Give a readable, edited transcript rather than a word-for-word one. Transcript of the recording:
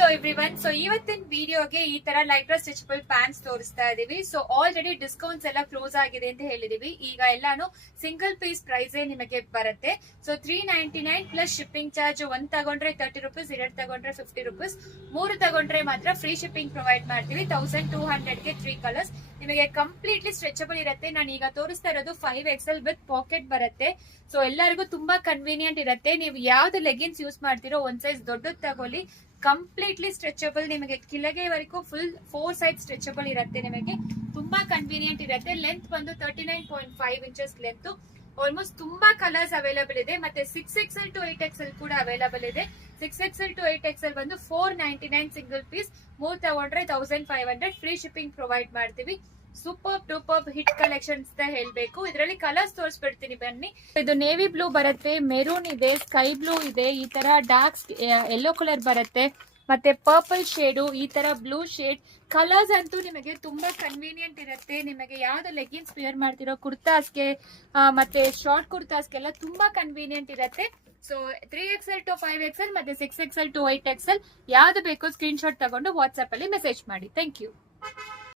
Hello everyone. So ಇವತ್ತಿನ ವಿಡಿಯೋಗೆ ಈ ತರ ಲೈಕ್ರಾ ಸ್ಟ್ರೆಚಬಲ್ ಪ್ಯಾಂಟ್ಸ್ ತೋರಿಸ್ತಾ ಇದೀವಿ. ಸೊ ಆಲ್ರೆಡಿ ಡಿಸ್ಕೌಂಟ್ಸ್ ಎಲ್ಲ ಕ್ಲೋಸ್ ಆಗಿದೆ ಅಂತ ಹೇಳಿದೀವಿ. ಈಗ ಎಲ್ಲಾನು ಸಿಂಗಲ್ ಪೀಸ್ ಪ್ರೈಸ್ ನಿಮಗೆ ಬರುತ್ತೆ. So 399 plus shipping charge. ಒಂದ್ ತಗೊಂಡ್ರೆ 30 ರೂಪೀಸ್, ಎರಡು ತಗೊಂಡ್ರೆ 50 ರೂಪೀಸ್, ಮೂರು ತಗೊಂಡ್ರೆ ಮಾತ್ರ ಫ್ರೀ ಶಿಪ್ಪಿಂಗ್ ಪ್ರೊವೈಡ್ ಮಾಡ್ತೀವಿ. 1200ಗೆ 3 ಕಲರ್ಸ್ ನಿಮಗೆ ಕಂಪ್ಲೀಟ್ಲಿ ಸ್ಟ್ರೆಚಬಲ್ ಇರುತ್ತೆ. ನಾನು ಈಗ ತೋರಿಸ್ತಾ ಇರೋದು 5XL ವಿತ್ ಪಾಕೆಟ್ ಬರುತ್ತೆ. ಸೊ ಎಲ್ಲರಿಗೂ ತುಂಬಾ ಕನ್ವೀನಿಯಂಟ್ ಇರುತ್ತೆ. ನೀವು ಯಾವ್ದು ಲೆಗಿನ್ಸ್ ಯೂಸ್ ಮಾಡ್ತೀರೋ ಒಂದ್ ಸೈಜ್ ದೊಡ್ಡದು ತಗೊಳ್ಳಿ. ಕಂಪ್ಲೀಟ್ಲಿ ಸ್ಟ್ರೆಚಬಲ್, ನಿಮಗೆ ಕೆಳಗೆವರೆಗೂ ಫುಲ್ 4 ಸೈಡ್ ಸ್ಟ್ರೆಚಬಲ್ ಇರುತ್ತೆ. ನಿಮಗೆ ತುಂಬಾ ಕನ್ವೀನಿಯಂಟ್ ಇರುತ್ತೆ. ಲೆಂತ್ ಬಂದು 39.5 ಇಂಚಸ್ ಲೆಂತ್. ಆಲ್ಮೋಸ್ಟ್ ತುಂಬಾ ಕಲರ್ಸ್ ಅವೈಲೇಬಲ್ ಇದೆ. ಮತ್ತೆ 6XL to 8XL ಕೂಡ ಅವೈಲೇಬಲ್ ಇದೆ. 6XL to 8XL ಬಂದು 499 ಸಿಂಗಲ್ ಪೀಸ್, ಮೂರ್ ತಗೊಂಡ್ರೆ 1500 ಫ್ರೀ ಶಿಪ್ಪಿಂಗ್ ಪ್ರೊವೈಡ್ ಮಾಡ್ತೀವಿ. ಸೂಪರ್ ಡೂಪರ್ ಹಿಟ್ ಕಲೆಕ್ಷನ್ಸ್ ಅಂತ ಹೇಳ್ಬೇಕು. ಇದರಲ್ಲಿ ಕಲರ್ಸ್ ತೋರಿಸ್ಬಿಡ್ತೀನಿ ಬನ್ನಿ. ಇದು ನೇವಿ ಬ್ಲೂ ಬರುತ್ತೆ, ಮೆರೂನ್ ಇದೆ, ಸ್ಕೈ ಬ್ಲೂ ಇದೆ, ಈ ತರ ಡಾರ್ಕ್ ಯೆಲ್ಲೋ ಕಲರ್ ಬರುತ್ತೆ, ಮತ್ತೆ ಪರ್ಪಲ್ ಶೇಡು, ಈ ತರ ಬ್ಲೂ ಶೇಡ್. ಕಲರ್ಸ್ ಅಂತೂ ನಿಮಗೆ ತುಂಬಾ ಕನ್ವೀನಿಯಂಟ್ ಇರುತ್ತೆ. ನಿಮಗೆ ಯಾವ್ದು ಲೆಗಿನ್ಸ್ ವೇರ್ ಮಾಡ್ತಿರೋ ಕುರ್ತಾಸ್ಗೆ ಮತ್ತೆ ಶಾರ್ಟ್ ಕುರ್ತಾಸ್ಗೆಲ್ಲ ತುಂಬಾ ಕನ್ವೀನಿಯಂಟ್ ಇರುತ್ತೆ. ಸೊ 3XL to 5XL ಮತ್ತೆ 6XL to 8XL ಯಾವ್ದು ಬೇಕು ಸ್ಕ್ರೀನ್ ಶಾಟ್ ತಗೊಂಡು ವಾಟ್ಸ್ಆಪ್ ಅಲ್ಲಿ ಮೆಸೇಜ್ ಮಾಡಿ. Thank you.